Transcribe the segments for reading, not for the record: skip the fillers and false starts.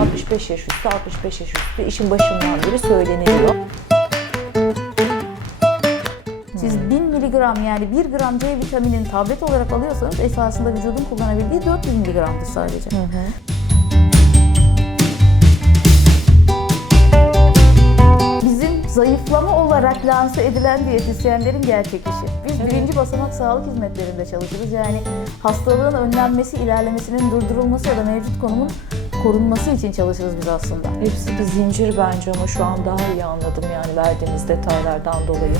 65 yaş üstü, 65 yaş üstü işin başından beri söyleniliyor. Siz 1000 miligram yani 1 gram C vitaminini tablet olarak alıyorsanız esasında vücudun kullanabildiği 400 miligramdır sadece. Bizim zayıflama olarak lanse edilen diyetisyenlerin gerçek işi. Biz birinci basamak sağlık hizmetlerinde çalışırız. Yani hastalığın önlenmesi, ilerlemesinin durdurulması ya da mevcut konumun korunması için çalışırız biz aslında. Hepsi bir zincir bence ama şu an daha iyi anladım yani verdiğiniz detaylardan dolayı.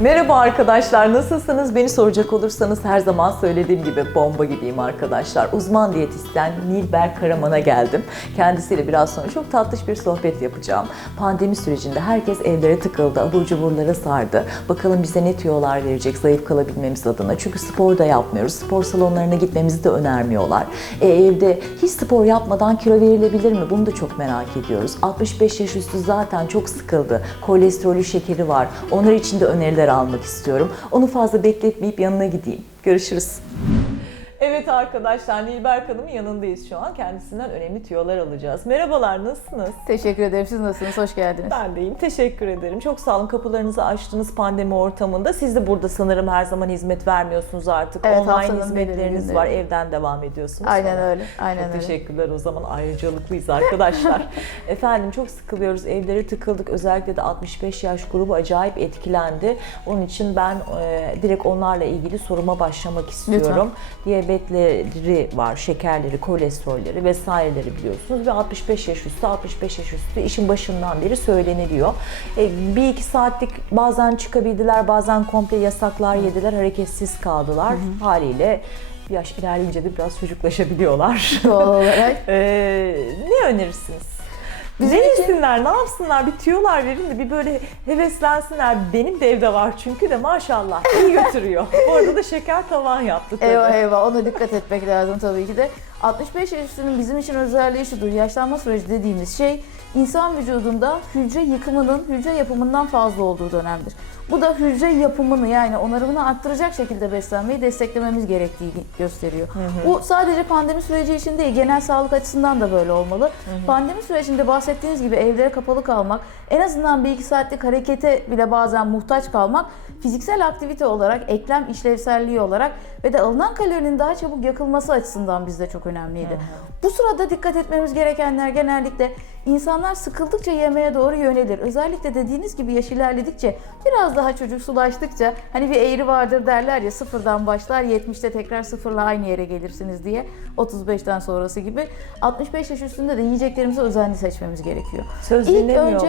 Merhaba arkadaşlar, nasılsınız? Beni soracak olursanız her zaman söylediğim gibi bomba gibiyim arkadaşlar. Uzman diyetisyen Nilber Karaman'a geldim. Kendisiyle biraz sonra çok tatlış bir sohbet yapacağım. Pandemi sürecinde herkes evlere tıkıldı, abur cuburlara sardı. Bakalım bize ne tüyolar verecek zayıf kalabilmemiz adına. Çünkü spor da yapmıyoruz. Spor salonlarına gitmemizi de önermiyorlar. Evde hiç spor yapmadan kilo verilebilir mi? Bunu da çok merak ediyoruz. 65 yaş üstü zaten çok sıkıldı. Kolesterolü, şekeri var. Onlar için de öneriler almak istiyorum. Onu fazla bekletmeyip yanına gideyim. Görüşürüz. Evet arkadaşlar, Nilber Hanım'ın yanındayız şu an. Kendisinden önemli tüyolar alacağız. Merhabalar, nasılsınız? Teşekkür ederim. Siz nasılsınız? Hoş geldiniz. Ben de iyiyim, teşekkür ederim. Çok sağ olun, kapılarınızı açtınız pandemi ortamında. Siz de burada sanırım her zaman hizmet vermiyorsunuz artık. Evet, Online hizmetleriniz var, evden devam ediyorsunuz. Aynen sonra. öyle, aynen çok öyle. teşekkürler, o zaman ayrıcalıklıyız arkadaşlar. Efendim çok sıkılıyoruz, evlere tıkıldık. Özellikle de 65 yaş grubu acayip etkilendi. Onun için ben direkt onlarla ilgili soruma başlamak istiyorum. Diyabetleri var, şekerleri, kolesterolleri vesaireleri biliyorsunuz ve 65 yaş üstü, 65 yaş üstü işin başından beri söyleniliyor. Bir iki saatlik bazen çıkabildiler, bazen komple yasaklar yediler, hareketsiz kaldılar. Haliyle yaş ilerleyince de biraz çocuklaşabiliyorlar. Doğal olarak. Ne önerirsiniz? Bizim Ne için- yesinler, ne yapsınlar, bir tüyolar verin de bir böyle heveslensinler. Benim de evde var çünkü de maşallah iyi götürüyor. Bu arada da şeker tavan yaptı tabii. Eyvah eyvah, ona dikkat etmek lazım tabii ki de. 65 yaş üstünün bizim için özelliği şudur. Yaşlanma süreci dediğimiz şey insan vücudunda hücre yıkımının, hücre yapımından fazla olduğu dönemdir. Bu da hücre yapımını yani onarımını arttıracak şekilde beslenmeyi desteklememiz gerektiği gösteriyor. Bu sadece pandemi süreci için değil, genel sağlık açısından da böyle olmalı. Pandemi sürecinde bahsettiğiniz gibi evlere kapalı kalmak, en azından 1-2 saatlik harekete bile bazen muhtaç kalmak, fiziksel aktivite olarak, eklem işlevselliği olarak ve de alınan kalorinin daha çabuk yakılması açısından bizde çok önemliydi. Bu sırada dikkat etmemiz gerekenler genellikle insanlar sıkıldıkça yemeğe doğru yönelir. Özellikle dediğiniz gibi yaş ilerledikçe, biraz daha çocuksulaştıkça, hani bir eğri vardır derler ya, sıfırdan başlar 70'te tekrar sıfırla aynı yere gelirsiniz diye, 35'ten sonrası gibi. 65 yaş üstünde de yiyeceklerimizi özenli seçmemiz gerekiyor. Söz İlk dinlemiyorlar. önce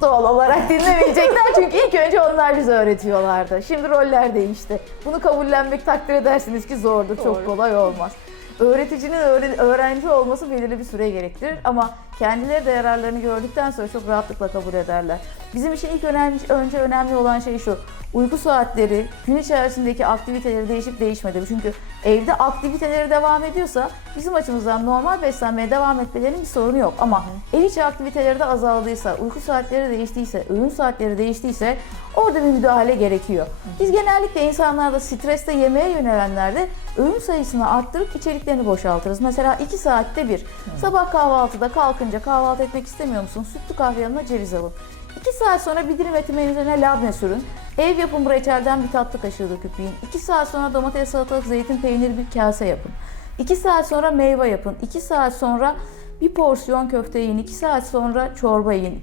doğal olarak dinlemeyecekler çünkü ilk önce onlar bize öğretiyorlardı. Şimdi roller değişti. Bunu kabullenmek, takdir edersiniz ki zordur, çok kolay olmaz. Öğreticinin öğrenci olması belirli bir süre gerektirir ama kendileri de yararlarını gördükten sonra çok rahatlıkla kabul ederler. Bizim için ilk önce önemli olan şey şu: uyku saatleri, gün içerisindeki aktiviteleri değişip değişmedi. Çünkü evde aktiviteleri devam ediyorsa bizim açımızdan normal beslenmeye devam etmelerinin bir sorunu yok. Ama ev içi aktiviteleri de azaldıysa, uyku saatleri değiştiyse, öğün saatleri değiştiyse orada bir müdahale gerekiyor. Biz genellikle insanlarda streste yemeğe yönelenlerde öğün sayısını arttırıp içeriklerini boşaltırız. Mesela 2 saatte bir. Sabah kahvaltıda kalkınca kahvaltı etmek istemiyor musun? Sütlü kahve yanına ceviz alın. 2 saat sonra bir dilim etimin üzerine labne sürün. Ev yapımı reçelden bir tatlı kaşığı döküp yiyin. 2 saat sonra domates, salatalık, zeytin, peyniri bir kase yapın. 2 saat sonra meyve yapın. 2 saat sonra bir porsiyon köfte yiyin. 2 saat sonra çorba yiyin.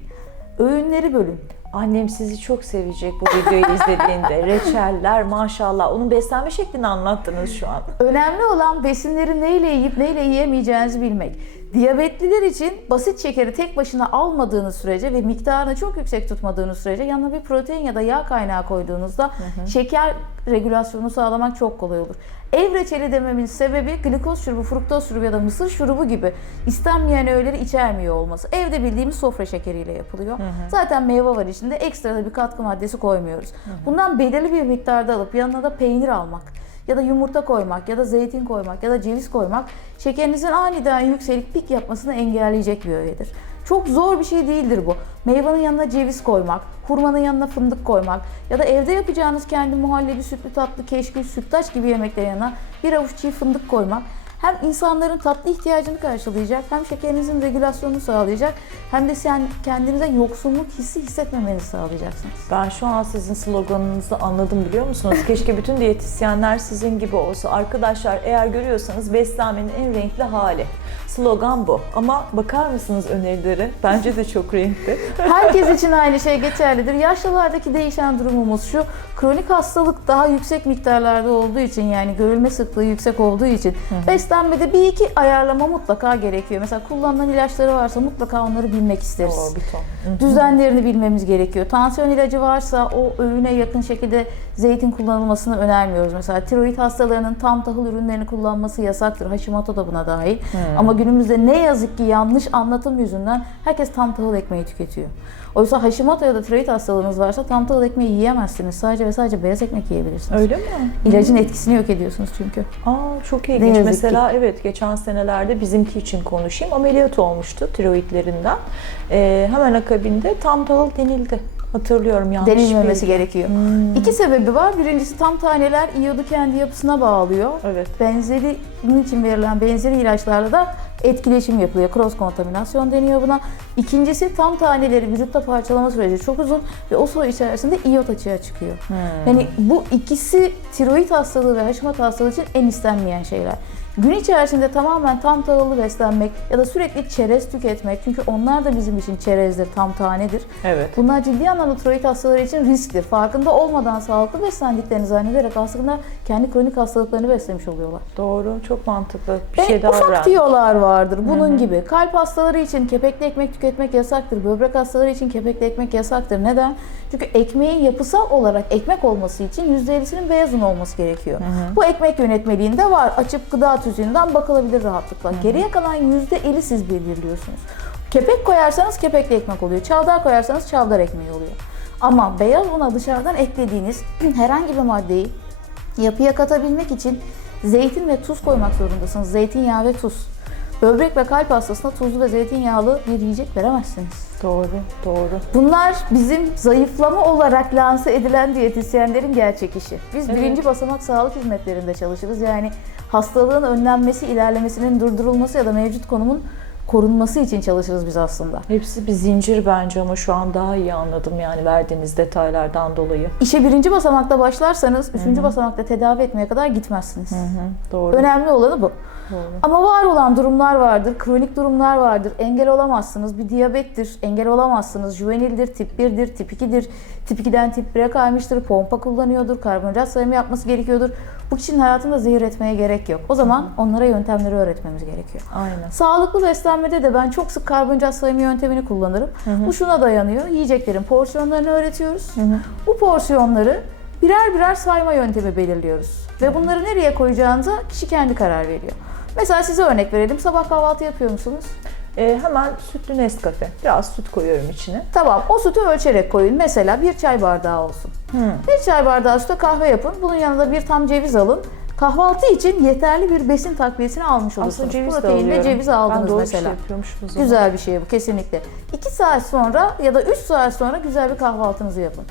Öğünleri bölün. Annem sizi çok sevecek bu videoyu izlediğinde. Reçeller maşallah. Onun beslenme şeklini anlattınız şu an. Önemli olan besinleri neyle yiyip neyle yiyemeyeceğinizi bilmek. Diyabetliler için basit şekeri tek başına almadığınız sürece ve miktarını çok yüksek tutmadığınız sürece yanına bir protein ya da yağ kaynağı koyduğunuzda şeker regülasyonu sağlamak çok kolay olur. Ev reçeli dememin sebebi glikoz şurubu, fruktoz şurubu ya da mısır şurubu gibi istenmeyen öğeleri içermiyor olması. Evde bildiğimiz sofra şekeriyle yapılıyor. Zaten meyve var içinde, ekstra da bir katkı maddesi koymuyoruz. Bundan belirli bir miktarda alıp yanına da peynir almak ya da yumurta koymak ya da zeytin koymak ya da ceviz koymak şekerinizin aniden yükselip pik yapmasını engelleyecek bir öğedir. Çok zor bir şey değildir bu. Meyvanın yanına ceviz koymak, hurmanın yanına fındık koymak ya da evde yapacağınız kendi muhallebi, sütlü tatlı, keşkül, sütlaç gibi yemeklerin yanına bir avuç çiğ fındık koymak hem insanların tatlı ihtiyacını karşılayacak, hem şekerinizin regülasyonunu sağlayacak, hem de sen kendinize yoksunluk hissi hissetmemenizi sağlayacaksınız. Ben şu an sizin sloganınızı anladım, biliyor musunuz? Keşke bütün diyetisyenler sizin gibi olsa. Arkadaşlar, eğer görüyorsanız beslenmenin en renkli hali. Slogan bu. Ama bakar mısınız önerilere? Bence de çok renkli. Herkes için aynı şey geçerlidir. Yaşlılardaki değişen durumumuz şu: kronik hastalık daha yüksek miktarlarda olduğu için, yani görülme sıklığı yüksek olduğu için beslenmede bir iki ayarlama mutlaka gerekiyor. Mesela kullanılan ilaçları varsa mutlaka onları bilmek isteriz. Bir ton. Düzenlerini bilmemiz gerekiyor. Tansiyon ilacı varsa o öğüne yakın şekilde zeytin kullanılmasını önermiyoruz. Mesela tiroid hastalarının tam tahıl ürünlerini kullanması yasaktır. Hashimoto da buna dahil. Ama günümüzde ne yazık ki yanlış anlatım yüzünden herkes tam tahıl ekmeği tüketiyor. Oysa Hashimoto ya da tiroid hastalığınız varsa tam tahıl ekmeği yiyemezsiniz. Sadece ve sadece beyaz ekmek yiyebilirsiniz. Öyle mi? İlacın etkisini yok ediyorsunuz çünkü. Çok Ne ilginç. yazık Mesela evet, geçen senelerde bizimki için konuşayım. Ameliyat olmuştu tiroidlerinden. Hemen akabinde tam tahıl denildi. Hatırlıyorum, yanlış Denilmemesi bilgi. gerekiyor. İki sebebi var. Birincisi, tam taneler iyodu kendi yapısına bağlıyor. Evet. Benzeri, bunun için verilen benzeri ilaçlarla da etkileşim yapılıyor. Cross kontaminasyon deniyor buna. İkincisi, tam taneleri vücutta parçalama süreci çok uzun ve o süre içerisinde iyot açığa çıkıyor. Yani bu ikisi tiroid hastalığı ve Hashimoto hastalığı için en istenmeyen şeyler. Gün içerisinde tamamen tam tahıllı beslenmek ya da sürekli çerez tüketmek, çünkü onlar da bizim için çerezdir, tam tanedir. Evet. Bunlar ciddi anlamda tiroid hastaları için risktir. Farkında olmadan sağlıklı beslendiklerini zannederek aslında kendi kronik hastalıklarını beslemiş oluyorlar. Doğru, çok mantıklı. Bir şey daha ufak öğrendim. tiyolar vardır bunun gibi. Kalp hastaları için kepekli ekmek tüketmek yasaktır. Böbrek hastaları için kepekli ekmek yasaktır. Neden? Çünkü ekmeğin yapısal olarak ekmek olması için %50'sinin beyaz un olması gerekiyor. Bu ekmek yönetmeliğinde var. Açıp gıda tüzüğünden bakılabilir rahatlıkla. Geriye kalan %50 siz belirliyorsunuz. Kepek koyarsanız kepekli ekmek oluyor. Çavdar koyarsanız çavdar ekmeği oluyor. Ama beyaz una dışarıdan eklediğiniz herhangi bir maddeyi yapıya katabilmek için zeytin ve tuz koymak zorundasınız. Zeytinyağı ve tuz. Böbrek ve kalp hastasına tuzlu ve zeytinyağlı bir yiyecek veremezsiniz. Doğru, doğru. Bunlar bizim zayıflama olarak lanse edilen diyetisyenlerin gerçek işi. Biz birinci basamak sağlık hizmetlerinde çalışırız. Yani hastalığın önlenmesi, ilerlemesinin durdurulması ya da mevcut konumun korunması için çalışırız biz aslında. Hepsi bir zincir bence, ama şu an daha iyi anladım yani verdiğiniz detaylardan dolayı. İşe birinci basamakta başlarsanız, üçüncü basamakta tedavi etmeye kadar gitmezsiniz. Doğru. Önemli olanı bu. Doğru. Ama var olan durumlar vardır, kronik durumlar vardır. Engel olamazsınız. Bir diyabettir, engel olamazsınız. Juvenildir, tip 1'dir, tip 2'dir. Tip 2'den tip 1'e kaymıştır, pompa kullanıyordur, karbonhidrat sayımı yapması gerekiyordur. Bu kişinin hayatında zehir etmeye gerek yok. O zaman onlara yöntemleri öğretmemiz gerekiyor. Aynen. Sağlıklı beslenmede de ben çok sık karbonhidrat sayımı yöntemini kullanırım. Bu şuna dayanıyor: yiyeceklerin porsiyonlarını öğretiyoruz. Bu porsiyonları birer birer sayma yöntemi belirliyoruz. Ve bunları nereye koyacağınıza kişi kendi karar veriyor. Mesela size örnek verelim. Sabah kahvaltı yapıyor musunuz? Hemen sütlü Nescafe. Biraz süt koyuyorum içine. Tamam, o sütü ölçerek koyun. Mesela bir çay bardağı olsun. Bir çay bardağı süte kahve yapın. Bunun yanında bir tam ceviz alın. Kahvaltı için yeterli bir besin takviyesini almış olursunuz. Aslında ceviz de Protein ve alıyorum. ceviz aldınız Ben doğru mesela. bir şey yapıyormuşum o zaman. Güzel bir şey bu kesinlikle. 2 saat sonra ya da 3 saat sonra güzel bir kahvaltınızı yapın.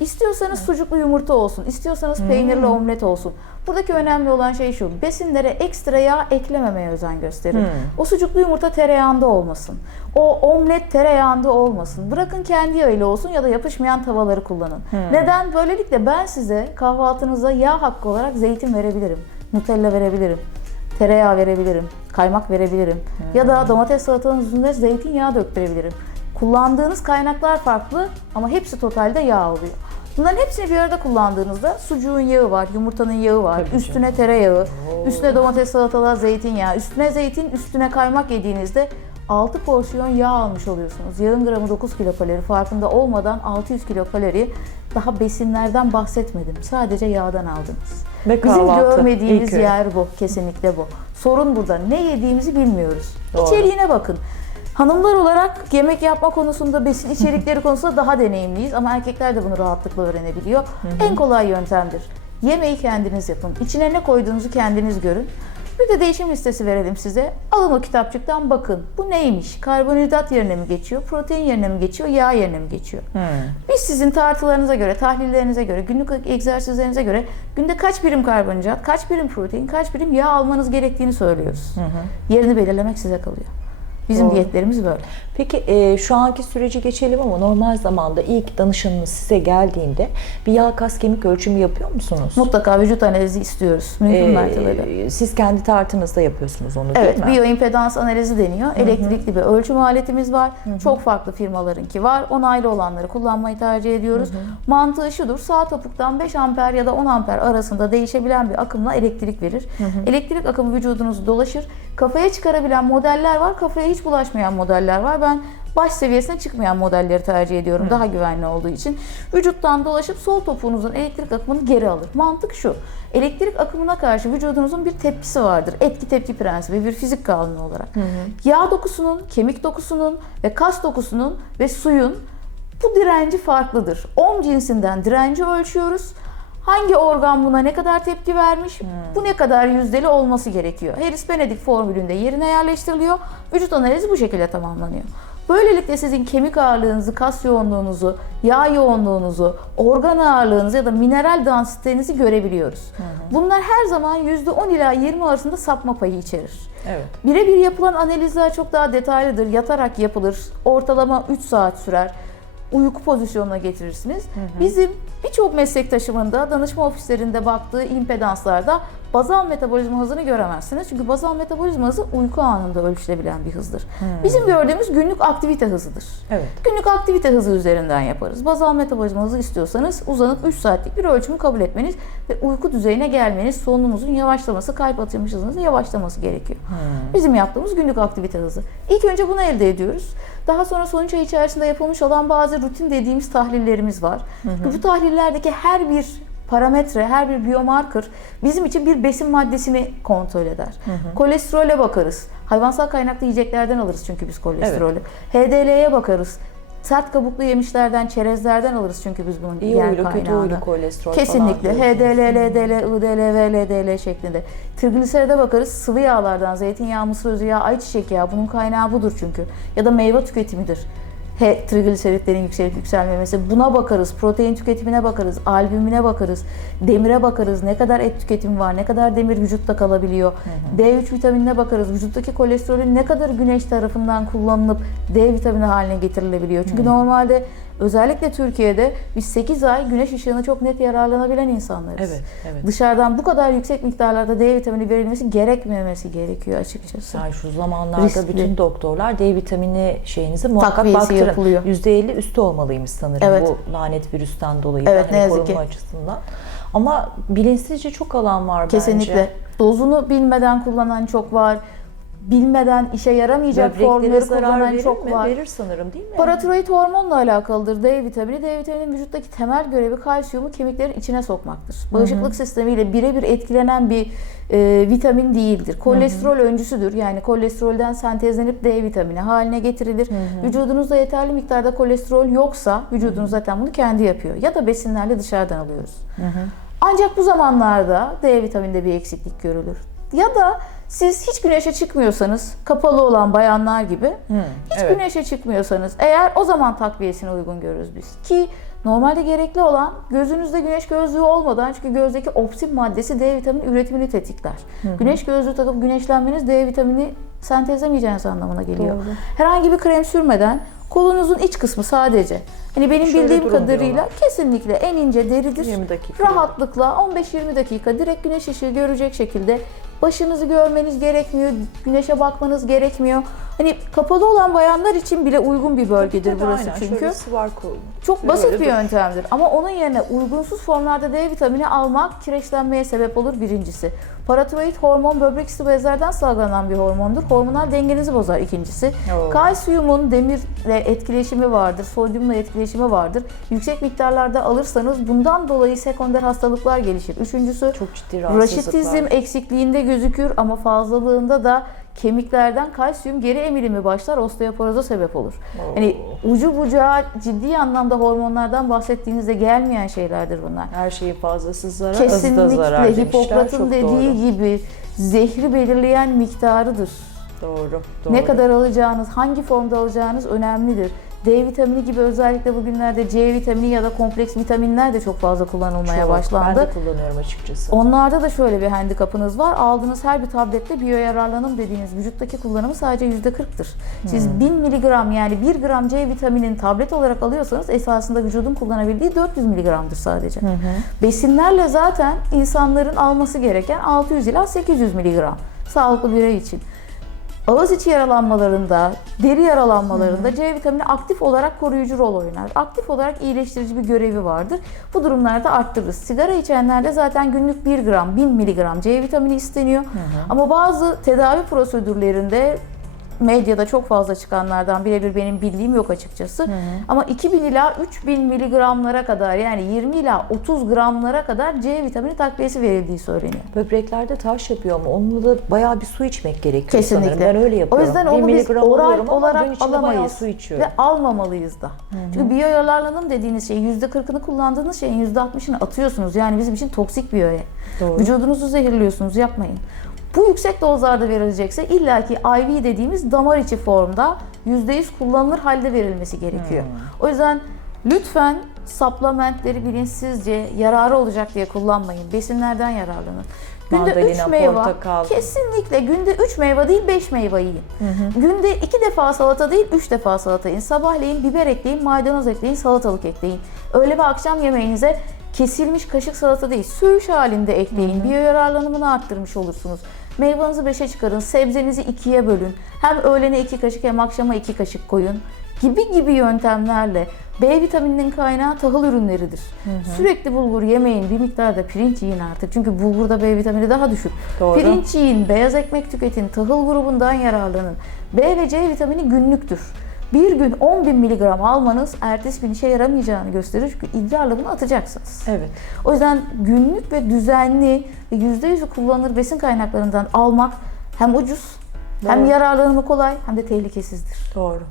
İstiyorsanız sucuklu yumurta olsun, istiyorsanız peynirli omlet olsun. Buradaki önemli olan şey şu: besinlere ekstra yağ eklememeye özen gösterin. O sucuklu yumurta tereyağında olmasın. O omlet tereyağında olmasın. Bırakın kendi yağıyla olsun ya da yapışmayan tavaları kullanın. Neden? Böylelikle ben size kahvaltınıza yağ hakkı olarak zeytin verebilirim. Nutella verebilirim. Tereyağı verebilirim. Kaymak verebilirim. Ya da domates salatanın üzerine zeytinyağı döktürebilirim. Kullandığınız kaynaklar farklı ama hepsi totalde yağ oluyor. Bunların hepsini bir arada kullandığınızda sucuğun yağı var, yumurtanın yağı var, üstüne tereyağı, üstüne domates salatalığa zeytinyağı, üstüne zeytin, üstüne kaymak yediğinizde 6 porsiyon yağ almış oluyorsunuz. Yağın gramı 9 kilokalori, farkında olmadan 600 kilokalori. Daha besinlerden bahsetmedim. Sadece yağdan aldınız. Ve Bizim kahvaltı, görmediğimiz ilk öğün. yer bu. Kesinlikle bu. Sorun burada. Ne yediğimizi bilmiyoruz. Doğru. İçeriğine bakın. Hanımlar olarak yemek yapma konusunda, besin içerikleri konusunda daha deneyimliyiz ama erkekler de bunu rahatlıkla öğrenebiliyor. En kolay yöntemdir: yemeği kendiniz yapın. İçine ne koyduğunuzu kendiniz görün. Bir de değişim listesi verelim size. Alın o kitapçıktan bakın. Bu neymiş? Karbonhidrat yerine mi geçiyor? Protein yerine mi geçiyor? Yağ yerine mi geçiyor? Biz sizin tartılarınıza göre, tahlillerinize göre, günlük egzersizlerinize göre günde kaç birim karbonhidrat, kaç birim protein, kaç birim yağ almanız gerektiğini söylüyoruz. Yerini belirlemek size kalıyor. Bizim Doğru. diyetlerimiz böyle. Peki şu anki süreci geçelim ama normal zamanda ilk danışanınız size geldiğinde bir yağ, kas, kemik ölçümü yapıyor musunuz? Mutlaka vücut analizi istiyoruz. Mümkün mertebede. Siz kendi tartınızda yapıyorsunuz onu, değil Evet, mi? biyoimpedans analizi deniyor. Elektrikli bir ölçüm aletimiz var. Çok farklı firmalarınki var. Onaylı olanları kullanmayı tercih ediyoruz. Mantığı şudur: sağ topuktan 5 amper ya da 10 amper arasında değişebilen bir akımla elektrik verir. Elektrik akımı vücudunuzu dolaşır. Kafaya çıkarabilen modeller var, kafaya hiç bulaşmayan modeller var. Ben baş seviyesine çıkmayan modelleri tercih ediyorum, daha güvenli olduğu için. Vücuttan dolaşıp sol topuğunuzun elektrik akımını geri alır. Mantık şu: elektrik akımına karşı vücudunuzun bir tepkisi vardır. Etki tepki prensibi, bir fizik kanunu olarak. Yağ dokusunun, kemik dokusunun ve kas dokusunun ve suyun bu direnci farklıdır. Ohm cinsinden direnci ölçüyoruz. Hangi organ buna ne kadar tepki vermiş, bu ne kadar yüzdeli olması gerekiyor. Harris-Benedict formülünde yerine yerleştiriliyor. Vücut analizi bu şekilde tamamlanıyor. Böylelikle sizin kemik ağırlığınızı, kas yoğunluğunuzu, yağ yoğunluğunuzu, organ ağırlığınızı ya da mineral densitenizi görebiliyoruz. Bunlar her zaman %10 ila 20 arasında sapma payı içerir. Evet. Birebir yapılan analizler çok daha detaylıdır. Yatarak yapılır. Ortalama 3 saat sürer. Uyku pozisyonuna getirirsiniz. Bizim birçok meslektaşımın da danışma ofislerinde baktığı impedanslarda bazal metabolizma hızını göremezsiniz. Çünkü bazal metabolizma hızı uyku anında ölçülebilen bir hızdır. Bizim gördüğümüz günlük aktivite hızıdır. Evet. Günlük aktivite hızı üzerinden yaparız. Bazal metabolizma hızı istiyorsanız uzanıp 3 saatlik bir ölçümü kabul etmeniz ve uyku düzeyine gelmeniz, solunumuzun yavaşlaması, kalp atış hızınızın yavaşlaması gerekiyor. Bizim yaptığımız günlük aktivite hızı. İlk önce bunu elde ediyoruz. Daha sonra sonuç ay içerisinde yapılmış olan bazı rutin dediğimiz tahlillerimiz var. Bu tahlillerdeki her bir parametre, her bir biomarker bizim için bir besin maddesini kontrol eder. Kolesterole bakarız. Hayvansal kaynaklı yiyeceklerden alırız çünkü biz kolesterolü. HDL'ye bakarız. Sert kabuklu yemişlerden, çerezlerden alırız çünkü biz bunun İyi diğer huylu, kötü kaynağını. huylu kolesterol Kesinlikle. falan diyorsunuz. HDL, LDL, IDL, VLDL şeklinde. Trigliseride bakarız. Sıvı yağlardan zeytinyağı, mısır özü yağı, ayçiçek yağı. Bunun kaynağı budur çünkü. Ya da meyve tüketimidir. Trigliseritlerin yükselip yükselmemesi. Buna bakarız. Protein tüketimine bakarız. Albümine bakarız. Demire bakarız. Ne kadar et tüketimi var? Ne kadar demir vücutta kalabiliyor? D3 vitaminine bakarız. Vücuttaki kolesterolün ne kadar güneş tarafından kullanılıp D vitamini haline getirilebiliyor? Çünkü normalde özellikle Türkiye'de biz 8 ay güneş ışığına çok net yararlanabilen insanlarız. Evet, evet. Dışarıdan bu kadar yüksek miktarlarda D vitamini verilmesi gerekmemesi gerekiyor açıkçası. Yani şu zamanlarda Riskli. bütün doktorlar D vitamini şeyinizi muhakkak Takviyesi baktırın. yapılıyor. %50 üstü olmalıymış sanırım Evet. bu lanet virüsten dolayı. Evet, ne yazık korunma ki. açısından. Ama bilinçsizce çok alan var Kesinlikle. bence. Dozunu bilmeden kullanan çok var. Bilmeden işe yaramayacak Böbreklere formları zarar kullanan verir çok mi? var. Verir sanırım, değil mi? Paratiroid hormonla alakalıdır D vitamini. D vitaminin vücuttaki temel görevi kalsiyumu kemiklerin içine sokmaktır. Bağışıklık sistemiyle birebir etkilenen bir vitamin değildir. Kolesterol öncüsüdür. Yani kolesterolden sentezlenip D vitamini haline getirilir. Vücudunuzda yeterli miktarda kolesterol yoksa vücudunuz zaten bunu kendi yapıyor. Ya da besinlerle dışarıdan alıyoruz. Ancak bu zamanlarda D vitamininde bir eksiklik görülür. Ya da siz hiç güneşe çıkmıyorsanız, kapalı olan bayanlar gibi, hiç evet. güneşe çıkmıyorsanız eğer, o zaman takviyesine uygun görürüz biz. Ki normalde gerekli olan gözünüzde güneş gözlüğü olmadan, çünkü gözdeki opsin maddesi D vitamini üretimini tetikler. Güneş gözlüğü takıp güneşlenmeniz D vitamini sentezlemeyeceğiniz anlamına geliyor. Doğru. Herhangi bir krem sürmeden kolunuzun iç kısmı sadece. Hani benim Şöyle bildiğim durun kadarıyla diyorlar. kesinlikle en ince deridir. 20 dakika. Rahatlıkla 15-20 dakika direkt güneş ışığı görecek şekilde başınızı görmeniz gerekmiyor, güneşe bakmanız gerekmiyor. Hani kapalı olan bayanlar için bile uygun bir bölgedir Tabii, burası aynen. çünkü. Şöyle sıvar koyun. Çok Böyle basit bir dur. yöntemdir ama onun yerine uygunsuz formlarda D vitamini almak kireçlenmeye sebep olur birincisi. Paratiroid hormon böbrek üstü bezlerden salgılanan bir hormondur. Hormonal dengenizi bozar ikincisi. Oo. Kalsiyumun demirle etkileşimi vardır, sodyumla etkileşimi vardır. Yüksek miktarlarda alırsanız bundan dolayı sekonder hastalıklar gelişir. Üçüncüsü Çok ciddi rahatsızlıklar. raşitizm eksikliğinde gözükür ama fazlalığında da kemiklerden kalsiyum geri emilimi başlar, osteoporoza sebep olur. Hani ucu bucağı ciddi anlamda hormonlardan bahsettiğinizde gelmeyen şeylerdir bunlar. Her şeyin fazlası zarar, azı da zarar Kesinlikle demişler. Hipokrat'ın Çok dediği doğru. gibi zehri belirleyen miktarıdır. Doğru. Ne kadar alacağınız, hangi formda alacağınız önemlidir. D vitamini gibi özellikle bugünlerde C vitamini ya da kompleks vitaminler de çok fazla kullanılmaya Çok. başlandı. Ben de kullanıyorum açıkçası. Onlarda da şöyle bir handikapınız var. Aldığınız her bir tablette biyoyararlanım dediğiniz vücuttaki kullanımı sadece %40'tır. Siz 1000 miligram yani 1 gram C vitaminin tablet olarak alıyorsanız esasında vücudun kullanabildiği 400 miligramdır sadece. Besinlerle zaten insanların alması gereken 600 ila 800 miligram sağlıklı birey için. Ağız içi yaralanmalarında, deri yaralanmalarında C vitamini aktif olarak koruyucu rol oynar. Aktif olarak iyileştirici bir görevi vardır. Bu durumlarda arttırırız. Sigara içenlerde zaten günlük 1 gram, 1000 miligram C vitamini isteniyor. Ama bazı tedavi prosedürlerinde medyada çok fazla çıkanlardan birebir benim bildiğim yok açıkçası. Ama 2000 ila 3000 miligramlara kadar yani 20 ila 30 gramlara kadar C vitamini takviyesi verildiği söyleniyor. Böbreklerde taş yapıyor ama onunla da bayağı bir su içmek gerekiyor Kesinlikle. sanırım. Ben öyle O yapıyorum. yüzden 1 onu biz miligram oral alıyorum ama gün olarak içinde bayağı alamayız su içiyorum. ve almamalıyız da. Çünkü biyoyararlanım dediğiniz şey %40'ını kullandığınız şeyin %60'ını atıyorsunuz. Yani bizim için toksik bir öğe. Doğru. Vücudunuzu zehirliyorsunuz, yapmayın. Bu yüksek dozlarda verilecekse illaki IV dediğimiz damar içi formda %100 kullanılır halde verilmesi gerekiyor. O yüzden lütfen supplementleri bilinçsizce yararı olacak diye kullanmayın. Besinlerden yararlanın. Günde 3 Mandalina, meyve, portakal. kesinlikle günde 3 meyve değil 5 meyve yiyin. Günde 2 defa salata değil 3 defa salata yiyin. Sabahleyin biber ekleyin, maydanoz ekleyin, salatalık ekleyin. Öğle ve akşam yemeğinize kesilmiş kaşık salata değil, söğüş halinde ekleyin. Biyoyararlanımını arttırmış olursunuz. Meyvanızı 5'e çıkarın, sebzenizi 2'ye bölün. Hem öğlene 2 kaşık hem akşama 2 kaşık koyun. Gibi yöntemlerle B vitamininin kaynağı tahıl ürünleridir. Sürekli bulgur yemeyin, bir miktar da pirinç yiyin artık. Çünkü bulgurda B vitamini daha düşük. Doğru. Pirinç yiyin, beyaz ekmek tüketin, tahıl grubundan yararlanın. B ve C vitamini günlüktür. Bir gün 10.000 miligram almanız ertesi gün işe yaramayacağını gösterir çünkü idrarla bunu atacaksınız. Evet. O yüzden günlük ve düzenli ve %100'ü kullanılır besin kaynaklarından almak hem ucuz, hem Doğru. yararlanımı kolay hem de tehlikesizdir. Doğru.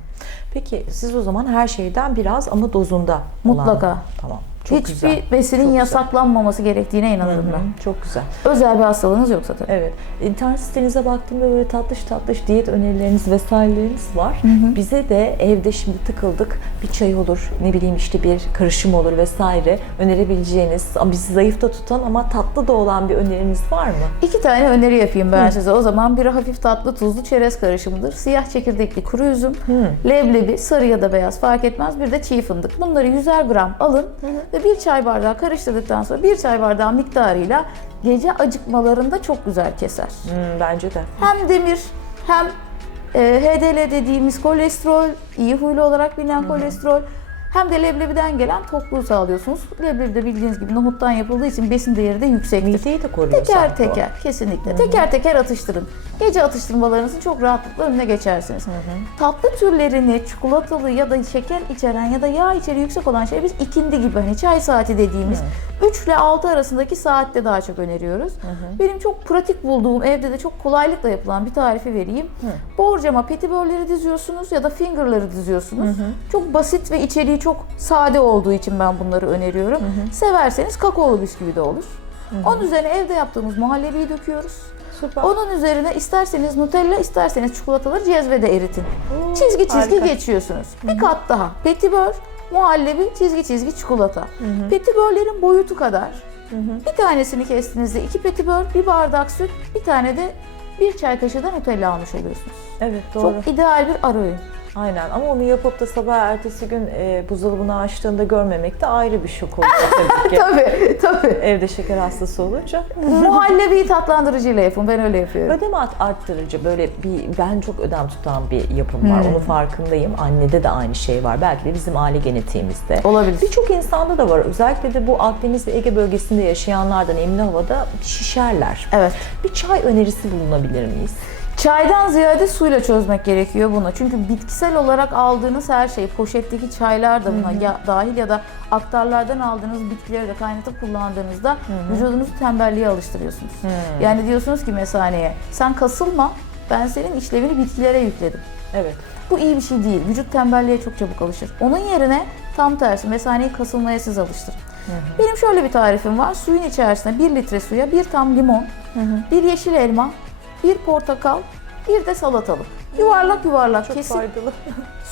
Peki siz o zaman her şeyden biraz ama dozunda Mutlaka. olan. Tamam. Çok Hiçbir güzel. besinin Çok yasaklanmaması gerektiğine inanırım güzel. ben. Çok güzel. Özel bir hastalığınız yoksa tabii. Evet. İnternet sitenize baktığımda böyle tatlış diyet önerileriniz vesaireleriniz var. Bize de evde şimdi tıkıldık bir çay olur, ne bileyim işte bir karışım olur vesaire önerebileceğiniz ama bizi zayıfta tutan ama tatlı da olan bir öneriniz var mı? 2 tane öneri yapayım ben size. O zaman biri hafif tatlı tuzlu çerez karışımıdır. Siyah çekirdekli kuru üzüm, leblebi, sarı ya da beyaz fark etmez. Bir de çiğ fındık. Bunları 100'er gram alın ve bir çay bardağı karıştırdıktan sonra bir çay bardağı miktarıyla gece acıkmalarında çok güzel keser. Bence de. Hem demir hem HDL dediğimiz kolesterol, iyi huylu olarak bilinen kolesterol hem de leblebiden gelen tokluğu sağlıyorsunuz. Leblebi de bildiğiniz gibi nohuttan yapıldığı için besin değeri de yüksektir. Mideyi de koruyor Teker sanki o. teker kesinlikle. Teker teker atıştırın. Gece atıştırmalarınızın çok rahatlıkla önüne geçersiniz. Tatlı türlerini çikolatalı ya da şeker içeren ya da yağ içeriği yüksek olan şey biz ikindi gibi hani çay saati dediğimiz 3 ile 6 arasındaki saatte daha çok öneriyoruz. Benim çok pratik bulduğum evde de çok kolaylıkla yapılan bir tarifi vereyim. Borcama petibörleri diziyorsunuz ya da fingerları diziyorsunuz. Çok basit ve içeriği çok sade olduğu için ben bunları öneriyorum. Severseniz kakaolu bisküvi de olur. Onun üzerine evde yaptığımız muhallebiyi döküyoruz. Süper. Onun üzerine isterseniz Nutella, isterseniz çikolataları cezvede eritin. Çizgi harika. geçiyorsunuz. Bir kat daha. Petibör, muhallebi, çizgi çikolata. Petibörlerin boyutu kadar. Bir tanesini kestiğinizde 2 petibör, bir bardak süt, bir tane de bir çay kaşığı da Nutella almış oluyorsunuz. Evet doğru. Çok ideal bir ara öğün. Aynen ama onu yapıp da sabah ertesi gün buzdolabını açtığında görmemek de ayrı bir şok oluyor tabii ki. Tabii. Evde şeker hastası olunca. Muhallebiyi tatlandırıcıyla yapın. Ben öyle yapıyorum. Ödem arttırıcı böyle ben çok ödem tutan bir yapım var. Onun farkındayım. Annede de aynı şey var. Belki de bizim aile genetiğimizde. Olabilir. Birçok insanda da var. Özellikle de bu Akdeniz ve Ege bölgesinde yaşayanlardan nemli havada şişerler. Evet. Bir çay önerisi bulunabilir miyiz? Çaydan ziyade suyla çözmek gerekiyor bunu. Çünkü bitkisel olarak aldığınız her şey, poşetteki çaylar da buna dahil ya da aktarlardan aldığınız bitkileri de kaynatıp kullandığınızda vücudunuzu tembelliğe alıştırıyorsunuz. Yani diyorsunuz ki mesaneye, sen kasılma, ben senin işlevini bitkilere yükledim. Evet. Bu iyi bir şey değil. Vücut tembelliğe çok çabuk alışır. Onun yerine tam tersi, mesaneyi kasılmaya siz alıştırın. Benim şöyle bir tarifim var. Suyun içerisine 1 litre suya 1 tam limon, 1 yeşil elma, 1 portakal, bir de salatalık. Yuvarlak yuvarlak Çok kesip faydalı.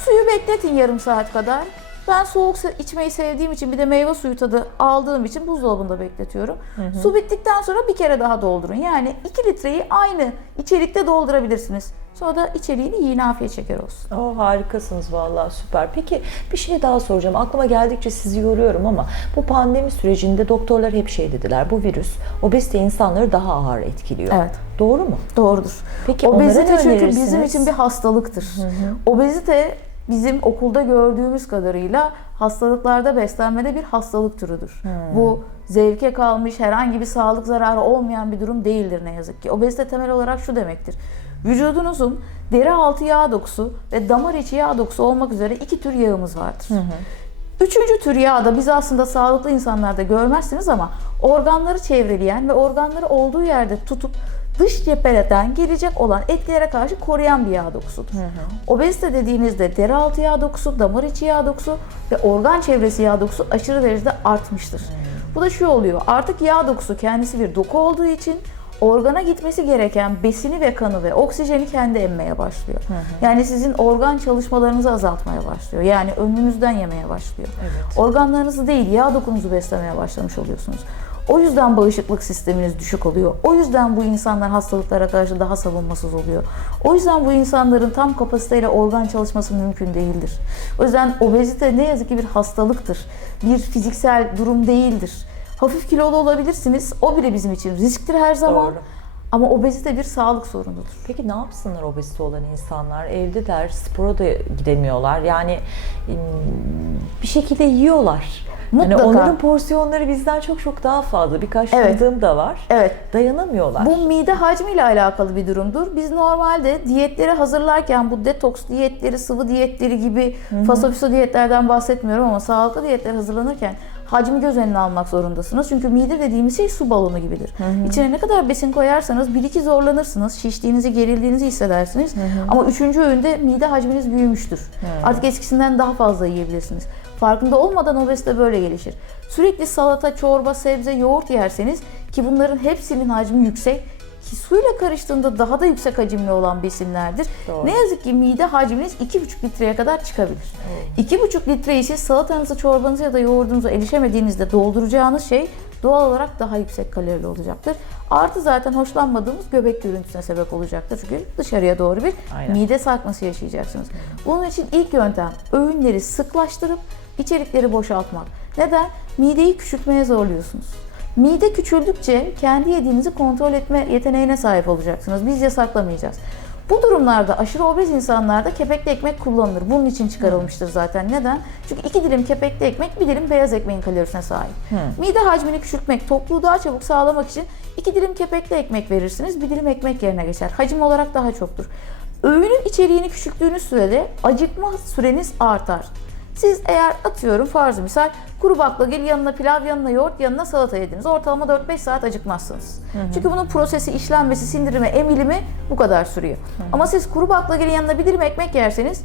suyu bekletin yarım saat kadar. Ben soğuk içmeyi sevdiğim için, bir de meyve suyu tadı aldığım için buzdolabında bekletiyorum. Su bittikten sonra bir kere daha doldurun. Yani 2 litreyi aynı içerikte doldurabilirsiniz. Sonra da içeriğini yiyin, afiyet şeker olsun. Oh, harikasınız vallahi, süper. Peki bir şey daha soracağım. Aklıma geldikçe sizi yoruyorum ama bu pandemi sürecinde doktorlar hep şey dediler. Bu virüs obezite insanları daha ağır etkiliyor. Evet. Doğru mu? Doğrudur. Peki Obezite onlara ne çünkü önerirsiniz? bizim için bir hastalıktır. Obezite bizim okulda gördüğümüz kadarıyla hastalıklarda beslenmede bir hastalık türüdür. Bu zevke kalmış, herhangi bir sağlık zararı olmayan bir durum değildir ne yazık ki. Obezite temel olarak şu demektir: vücudunuzun deri altı yağ dokusu ve damar içi yağ dokusu olmak üzere 2 tür yağımız vardır. Üçüncü tür yağ da biz aslında sağlıklı insanlarda görmezsiniz ama organları çevreleyen ve organları olduğu yerde tutup dış cepheden gelecek olan etkilere karşı koruyan bir yağ dokusudur. Obezite dediğinizde deri altı yağ dokusu, damar içi yağ dokusu ve organ çevresi yağ dokusu aşırı derecede artmıştır. Bu da şu oluyor: artık yağ dokusu kendisi bir doku olduğu için organa gitmesi gereken besini ve kanı ve oksijeni kendi emmeye başlıyor. Yani sizin organ çalışmalarınızı azaltmaya başlıyor. Yani önünüzden yemeye başlıyor. Evet. Organlarınızı değil, yağ dokunuzu beslemeye başlamış oluyorsunuz. O yüzden bağışıklık sisteminiz düşük oluyor. O yüzden bu insanlar hastalıklara karşı daha savunmasız oluyor. O yüzden bu insanların tam kapasiteyle organ çalışması mümkün değildir. O yüzden obezite ne yazık ki bir hastalıktır. Bir fiziksel durum değildir. Hafif kilolu olabilirsiniz. O bile bizim için risktir her zaman. Doğru. Ama obezite bir sağlık sorunudur. Peki ne yapsınlar obezite olan insanlar? Evdeler, spora da gidemiyorlar. Yani bir şekilde yiyorlar. Mutlaka. Yani onların porsiyonları bizden çok çok daha fazla. Birkaç tanıdığım da var. Evet. Dayanamıyorlar. Bu mide hacmiyle alakalı bir durumdur. Biz normalde diyetleri hazırlarken bu detoks diyetleri, sıvı diyetleri gibi fasofiso diyetlerden bahsetmiyorum ama sağlıklı diyetler hazırlanırken hacmi göz önüne almak zorundasınız. Çünkü mide dediğimiz şey su balonu gibidir. İçine ne kadar besin koyarsanız 1-2 zorlanırsınız. Şiştiğinizi, gerildiğinizi hissedersiniz. Ama 3. öğünde mide hacminiz büyümüştür. Artık eskisinden daha fazla yiyebilirsiniz. Farkında olmadan obezite böyle gelişir. Sürekli salata, çorba, sebze, yoğurt yerseniz, ki bunların hepsinin hacmi yüksek, ki suyla karıştığında daha da yüksek hacimli olan besinlerdir. Doğru. Ne yazık ki mide hacminiz 2,5 litreye kadar çıkabilir. 2,5 litreyi siz salatanızı, çorbanızı ya da yoğurdunuzu erişemediğinizde dolduracağınız şey doğal olarak daha yüksek kalorili olacaktır. Artı zaten hoşlanmadığımız göbek görüntüsüne sebep olacaktır. Çünkü dışarıya doğru bir mide sarkması yaşayacaksınız. Bunun için ilk yöntem öğünleri sıklaştırıp içerikleri boşaltmak. Neden? Mideyi küçültmeye zorluyorsunuz. Mide küçüldükçe kendi yediğinizi kontrol etme yeteneğine sahip olacaksınız. Biz yasaklamayacağız. Bu durumlarda aşırı obez insanlarda kepekli ekmek kullanılır. Bunun için çıkarılmıştır zaten. Neden? Çünkü 2 dilim kepekli ekmek 1 dilim beyaz ekmeğin kalorisine sahip. Mide hacmini küçültmek, tokluğu daha çabuk sağlamak için 2 dilim kepekli ekmek verirsiniz. 1 dilim ekmek yerine geçer. Hacim olarak daha çoktur. Öğünün içeriğini küçülttüğünüz sürede acıkma süreniz artar. Siz eğer atıyorum farzı misal kuru baklagil yanına pilav, yanına yoğurt, yanına salata yediniz. Ortalama 4-5 saat acıkmazsınız. Çünkü bunun prosesi, işlenmesi, sindirimi, emilimi bu kadar sürüyor. Ama siz kuru baklagilin yanına bir dilim ekmek yerseniz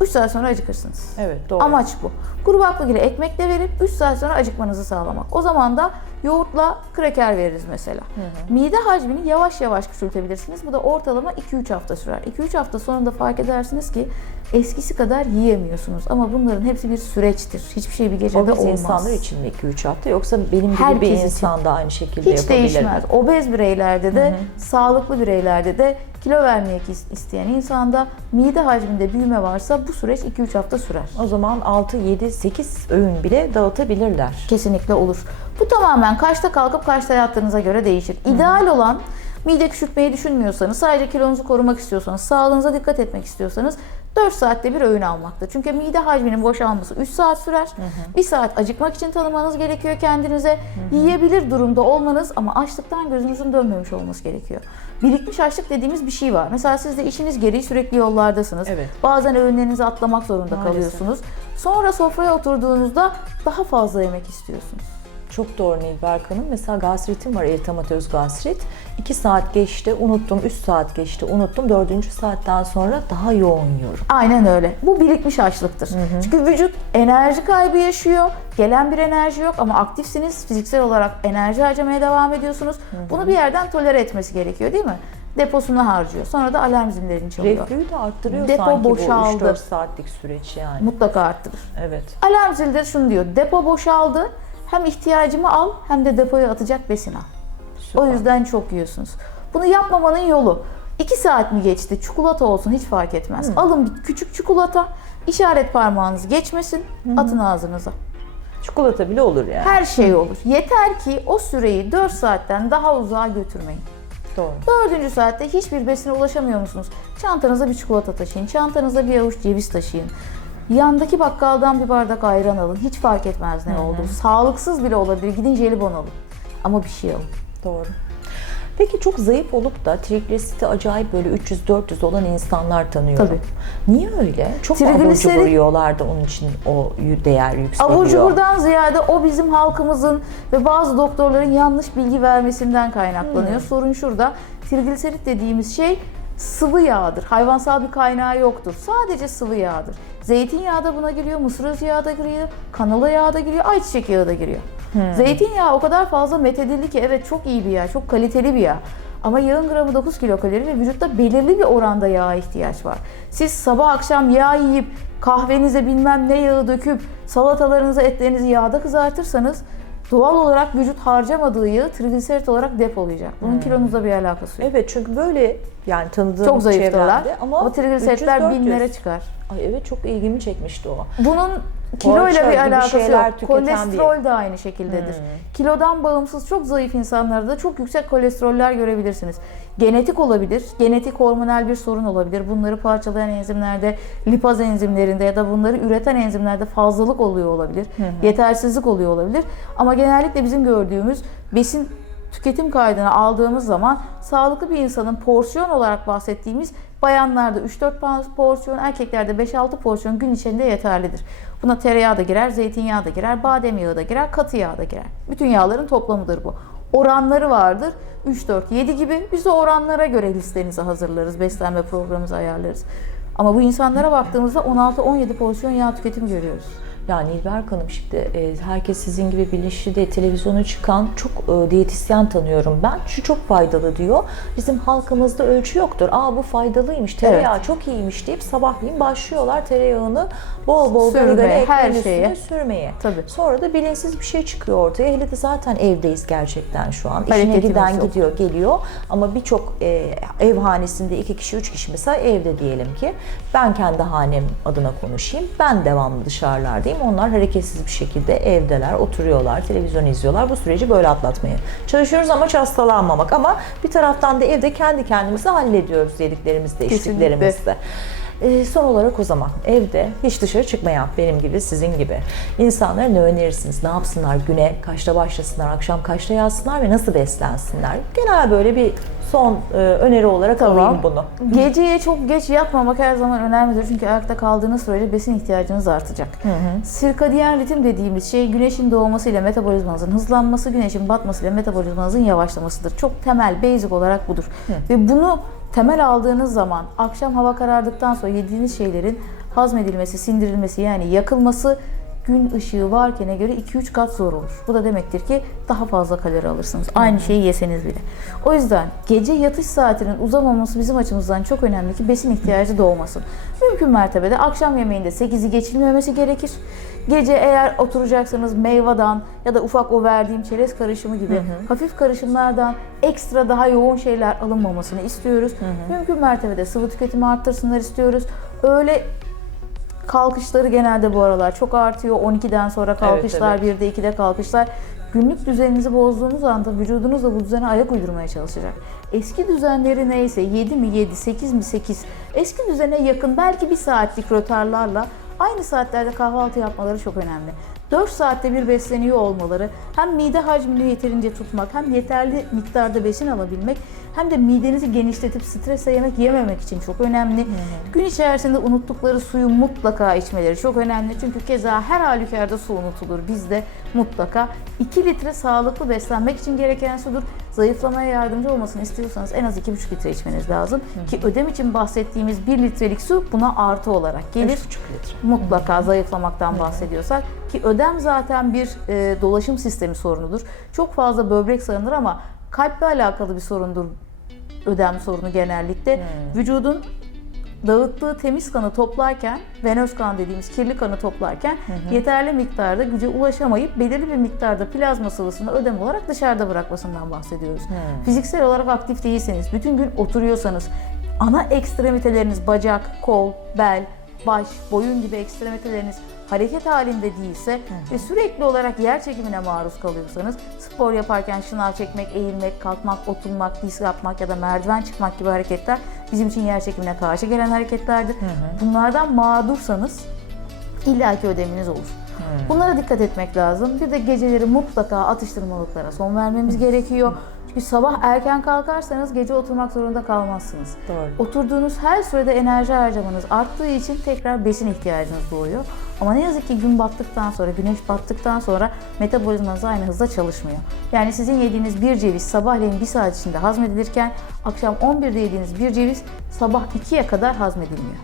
3 saat sonra acıkırsınız. Evet, doğru. Amaç bu. Kuru baklagili ekmekle verip 3 saat sonra acıkmanızı sağlamak. O zaman da yoğurtla kraker veririz mesela. Mide hacmini yavaş yavaş küçültebilirsiniz. Bu da ortalama 2-3 hafta sürer. 2-3 hafta sonunda fark edersiniz ki eskisi kadar yiyemiyorsunuz. Ama bunların hepsi bir süreçtir. Hiçbir şey bir gecede Obez olmaz. insanlar için mi 2-3 hafta, yoksa benim gibi Herkes bir için. insan da aynı şekilde Hiç yapabilir değişmez. mi? Obez bireylerde de, sağlıklı bireylerde de, kilo vermek isteyen insanda mide hacminde büyüme varsa bu süreç 2-3 hafta sürer. O zaman 6, 7, 8 öğün bile dağıtabilirler. Kesinlikle olur. Bu tamamen kaçta kalkıp kaçta yattığınıza göre değişir. İdeal olan, mide küçültmeyi düşünmüyorsanız, sadece kilonuzu korumak istiyorsanız, sağlığınıza dikkat etmek istiyorsanız 4 saatte bir öğün almaktır. Çünkü mide hacminin boşalması 3 saat sürer. 1 saat acıkmak için tanımanız gerekiyor kendinize. Yiyebilir durumda olmanız ama açlıktan gözünüzün dönmemiş olması gerekiyor. Birikmiş açlık dediğimiz bir şey var. Mesela siz de işiniz gereği sürekli yollardasınız. Evet. Bazen öğünlerinizi atlamak zorunda Maalesef. kalıyorsunuz. Sonra sofraya oturduğunuzda daha fazla yemek istiyorsunuz. Çok doğru Nilber Hanım. Mesela gastritim var, eritematöz gastrit. 2 saat geçti, unuttum. 3 saat geçti, unuttum. 4. saatten sonra daha yoğun yiyorum. Aynen öyle. Bu birikmiş açlıktır. Çünkü vücut enerji kaybı yaşıyor. Gelen bir enerji yok ama aktifsiniz. Fiziksel olarak enerji harcamaya devam ediyorsunuz. Bunu bir yerden tolere etmesi gerekiyor değil mi? Deposunu harcıyor. Sonra da alarm zillerini çalıyor. Reflüyü de arttırıyor Depo sanki boşaldı. bu 3-4 saatlik süreç yani. Mutlaka arttırır. Evet. Alarm zili de şunu diyor. Depo boşaldı. Hem ihtiyacımı al hem de depoya atacak besin al. Süper. O yüzden çok yiyorsunuz. Bunu yapmamanın yolu 2 saat mi geçti, çikolata olsun hiç fark etmez. Alın bir küçük çikolata, işaret parmağınız geçmesin, atın ağzınıza. Çikolata bile olur yani. Her şey olur. Yeter ki o süreyi 4 saatten daha uzağa götürmeyin. Doğru. 4. saatte hiçbir besine ulaşamıyor musunuz? Çantanıza bir çikolata taşıyın, çantanıza bir avuç ceviz taşıyın. Yandaki bakkaldan bir bardak ayran alın. Hiç fark etmez ne olduğu. Sağlıksız bile olabilir. Gidin jelibon alın. Ama bir şey alın. Doğru. Peki çok zayıf olup da trigliseriti acayip böyle 300-400 olan insanlar tanıyorum. Tabii. Niye öyle? Çok mu abur cubur yiyorlar da onun için o değer yükseliyor? Abur cuburdan ziyade o bizim halkımızın ve bazı doktorların yanlış bilgi vermesinden kaynaklanıyor. Sorun şurada. Trigliserit dediğimiz şey sıvı yağdır. Hayvansal bir kaynağı yoktur. Sadece sıvı yağdır. Zeytinyağı da buna giriyor, mısır özü yağı da giriyor, kanola yağı da giriyor, ayçiçek yağı da giriyor. Zeytinyağı o kadar fazla methedildi ki evet çok iyi bir yağ, çok kaliteli bir yağ. Ama yağın gramı 9 kilokalori ve vücutta belirli bir oranda yağa ihtiyaç var. Siz sabah akşam yağ yiyip kahvenize bilmem ne yağı döküp salatalarınıza etlerinizi yağda kızartırsanız doğal olarak vücut harcamadığı yağı trigliserit olarak depolayacak. Bunun kilonuzla bir alakası yok. Evet çünkü böyle yani tanıdığım Çok zayıftalar çevremde ama ama trigliseritler 300-400. binlere çıkar. Ay evet çok ilgimi çekmişti o. Bunun kiloyla bir gibi alakası şeyler yok. tüketen Kolesterol de aynı şekildedir. Kilodan bağımsız çok zayıf insanlarda çok yüksek kolesteroller görebilirsiniz. Genetik olabilir, genetik hormonal bir sorun olabilir. Bunları parçalayan enzimlerde, lipaz enzimlerinde ya da bunları üreten enzimlerde fazlalık oluyor olabilir. Yetersizlik oluyor olabilir. Ama genellikle bizim gördüğümüz besin tüketim kaydını aldığımız zaman sağlıklı bir insanın porsiyon olarak bahsettiğimiz bayanlarda 3-4 porsiyon, erkeklerde 5-6 porsiyon gün içinde yeterlidir. Buna tereyağı da girer, zeytinyağı da girer, badem yağı da girer, katı yağ da girer. Bütün yağların toplamıdır bu. Oranları vardır. 3-4-7 gibi. Biz o oranlara göre listenizi hazırlarız, beslenme programımızı ayarlarız. Ama bu insanlara baktığımızda 16-17 porsiyon yağ tüketimi görüyoruz. Yani Nilber Hanım şimdi herkes sizin gibi bilinçli de televizyona çıkan çok diyetisyen tanıyorum ben. Şu çok faydalı diyor. Bizim halkımızda ölçü yoktur. Aa bu faydalıymış, tereyağı çok iyiymiş deyip sabahleyin başlıyorlar tereyağını bol bol Sürmeye, her ekmeğin şeye. üstüne sürmeye. Tabii. Sonra da bilinçsiz bir şey çıkıyor ortaya. Hele de zaten evdeyiz gerçekten şu an. İşine Hareketimiz giden yok. gidiyor, geliyor. Ama birçok ev hanesinde 2 kişi, 3 kişi mesela evde diyelim ki. Ben kendi hanem adına konuşayım. Ben devamlı dışarılardayım. Onlar hareketsiz bir şekilde evdeler, oturuyorlar, televizyon izliyorlar. Bu süreci böyle atlatmaya çalışıyoruz. Amaç hastalanmamak ama bir taraftan da evde kendi kendimize hallediyoruz yediklerimizde, içtiklerimizde. Son olarak o zaman evde hiç dışarı çıkmayan benim gibi, sizin gibi insanlara ne önerirsiniz? Ne yapsınlar? Güne kaçta başlasınlar? Akşam kaçta yatsınlar ve nasıl beslensinler? Genel böyle bir son öneri olarak alayım bunu. Geceye çok geç yatmamak her zaman önemlidir. Çünkü ayakta kaldığınız sürece besin ihtiyacınız artacak. Sirkadiyen ritim dediğimiz şey güneşin doğmasıyla metabolizmanızın hızlanması, güneşin batmasıyla metabolizmanızın yavaşlamasıdır. Çok temel, basic olarak budur. Ve bunu temel aldığınız zaman akşam hava karardıktan sonra yediğiniz şeylerin hazmedilmesi, sindirilmesi yani yakılması gün ışığı varkene göre 2-3 kat zor olur. Bu da demektir ki daha fazla kalori alırsınız. Aynı şeyi yeseniz bile. O yüzden gece yatış saatinin uzamaması bizim açımızdan çok önemli ki besin ihtiyacı doğmasın. Mümkün mertebede akşam yemeğinde 8'i geçilmemesi gerekir. Gece eğer oturacaksanız meyveden ya da ufak o verdiğim çerez karışımı gibi hafif karışımlardan ekstra daha yoğun şeyler alınmamasını istiyoruz. Mümkün mertebede sıvı tüketimi arttırsınlar istiyoruz. Öğle Kalkışları genelde bu aralar çok artıyor. 12'den sonra kalkışlar, Evet, 1'de 2'de kalkışlar. Günlük düzeninizi bozduğunuz anda vücudunuz da bu düzene ayak uydurmaya çalışacak. Eski düzenleri neyse 7 mi 7, 8 mi 8, eski düzene yakın belki 1 saatlik rötarlarla aynı saatlerde kahvaltı yapmaları çok önemli. 4 saatte bir besleniyor olmaları hem mide hacmini yeterince tutmak, hem yeterli miktarda besin alabilmek, hem de midenizi genişletip stresle yemek yememek için çok önemli. Gün içerisinde unuttukları suyu mutlaka içmeleri çok önemli. Çünkü keza her halükarda su unutulur. Bizde mutlaka 2 litre sağlıklı beslenmek için gereken sudur. Zayıflamaya yardımcı olmasını istiyorsanız en az 2,5 litre içmeniz lazım. Ki ödem için bahsettiğimiz 1 litrelik su buna artı olarak gelir. 3,5 litre. Mutlaka zayıflamaktan bahsediyorsak, ki ödem zaten bir dolaşım sistemi sorunudur. Çok fazla böbrek sarınır ama kalple alakalı bir sorundur ödem sorunu genellikle. Vücudun dağıttığı temiz kanı toplarken, venöz kan dediğimiz kirli kanı toplarken yeterli miktarda güce ulaşamayıp belirli bir miktarda plazma sıvısını ödem olarak dışarıda bırakmasından bahsediyoruz. Fiziksel olarak aktif değilseniz, bütün gün oturuyorsanız, ana ekstremiteleriniz bacak, kol, bel, baş, boyun gibi ekstremiteleriniz hareket halinde değilse ve sürekli olarak yer çekimine maruz kalıyorsanız, spor yaparken şınav çekmek, eğilmek, kalkmak, oturmak, disk yapmak ya da merdiven çıkmak gibi hareketler bizim için yer çekimine karşı gelen hareketlerdir. Bunlardan mağdursanız illaki ödeminiz olur. Bunlara dikkat etmek lazım. Bir de geceleri mutlaka atıştırmalıklara son vermemiz gerekiyor. Çünkü sabah erken kalkarsanız gece oturmak zorunda kalmazsınız. Doğru. Oturduğunuz her sürede enerji harcamanız arttığı için tekrar besin ihtiyacınız doğuyor. Ama ne yazık ki gün battıktan sonra, güneş battıktan sonra metabolizmanız aynı hızda çalışmıyor. Yani sizin yediğiniz bir ceviz sabahleyin 1 saat içinde hazmedilirken akşam 11'de yediğiniz bir ceviz sabah 2'ye kadar hazmedilmiyor.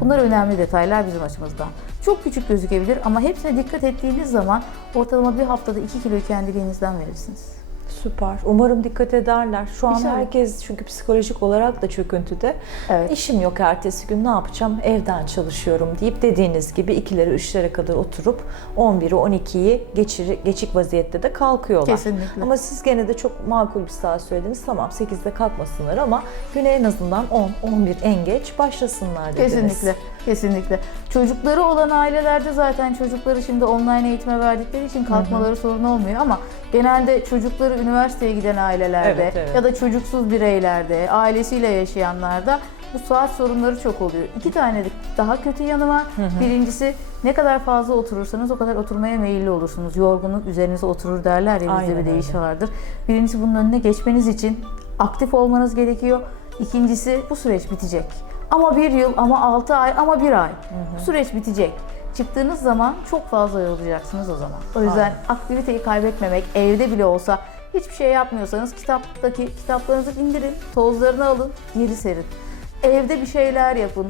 Bunlar önemli detaylar bizim açımızdan. Çok küçük gözükebilir ama hepsine dikkat ettiğiniz zaman ortalama bir haftada 2 kiloyu kendiliğinizden verirsiniz. Süper. Umarım dikkat ederler. Şu an İnşallah. herkes çünkü psikolojik olarak da çöküntüde. Evet. İşim yok ertesi gün ne yapacağım? Evden çalışıyorum deyip dediğiniz gibi 2'lere 3'lere kadar oturup 11'i 12'yi geçik vaziyette de kalkıyorlar. Kesinlikle. Ama siz gene de çok makul bir saat söylediniz. Tamam 8'de kalkmasınlar ama güne en azından 10-11 en geç başlasınlar dediniz. Kesinlikle, kesinlikle. Çocukları olan ailelerde zaten çocukları şimdi online eğitime verdikleri için kalkmaları sorun olmuyor ama genelde çocukları üniversiteye giden ailelerde Evet. ya da çocuksuz bireylerde, ailesiyle yaşayanlarda bu saat sorunları çok oluyor. 2 tane de daha kötü yanı var. Birincisi, ne kadar fazla oturursanız o kadar oturmaya meyilli olursunuz. Yorgunluk üzerinize oturur derler ya, bizde Aynen bir deyiş öyle. vardır. Birincisi, bunun önüne geçmeniz için aktif olmanız gerekiyor. İkincisi, bu süreç bitecek. Ama 1 yıl, ama 6 ay, ama 1 ay. Bu süreç bitecek. Çıktığınız zaman çok fazla yorulacaksınız o zaman. O yüzden Aynen. aktiviteyi kaybetmemek, evde bile olsa hiçbir şey yapmıyorsanız kitaplarınızı indirin, tozlarını alın, geri serin. Evde bir şeyler yapın.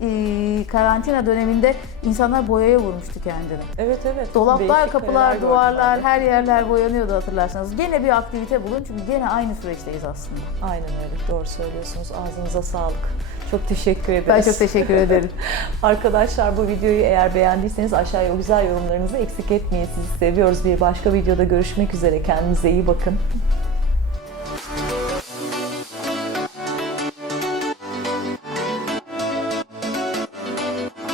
İlk karantina döneminde insanlar boyaya vurmuştu kendini. Evet. Dolaplar, Değişik kapılar, kareler gördüm duvarlar, ben de. her yerler boyanıyordu hatırlarsanız. Gene bir aktivite bulun çünkü gene aynı süreçteyiz aslında. Aynen öyle. Doğru söylüyorsunuz. Ağzınıza sağlık. Çok teşekkür ederiz. Ben çok teşekkür ederim. Arkadaşlar bu videoyu eğer beğendiyseniz aşağıya o güzel yorumlarınızı eksik etmeyin. Sizi seviyoruz. Bir başka videoda görüşmek üzere. Kendinize iyi bakın.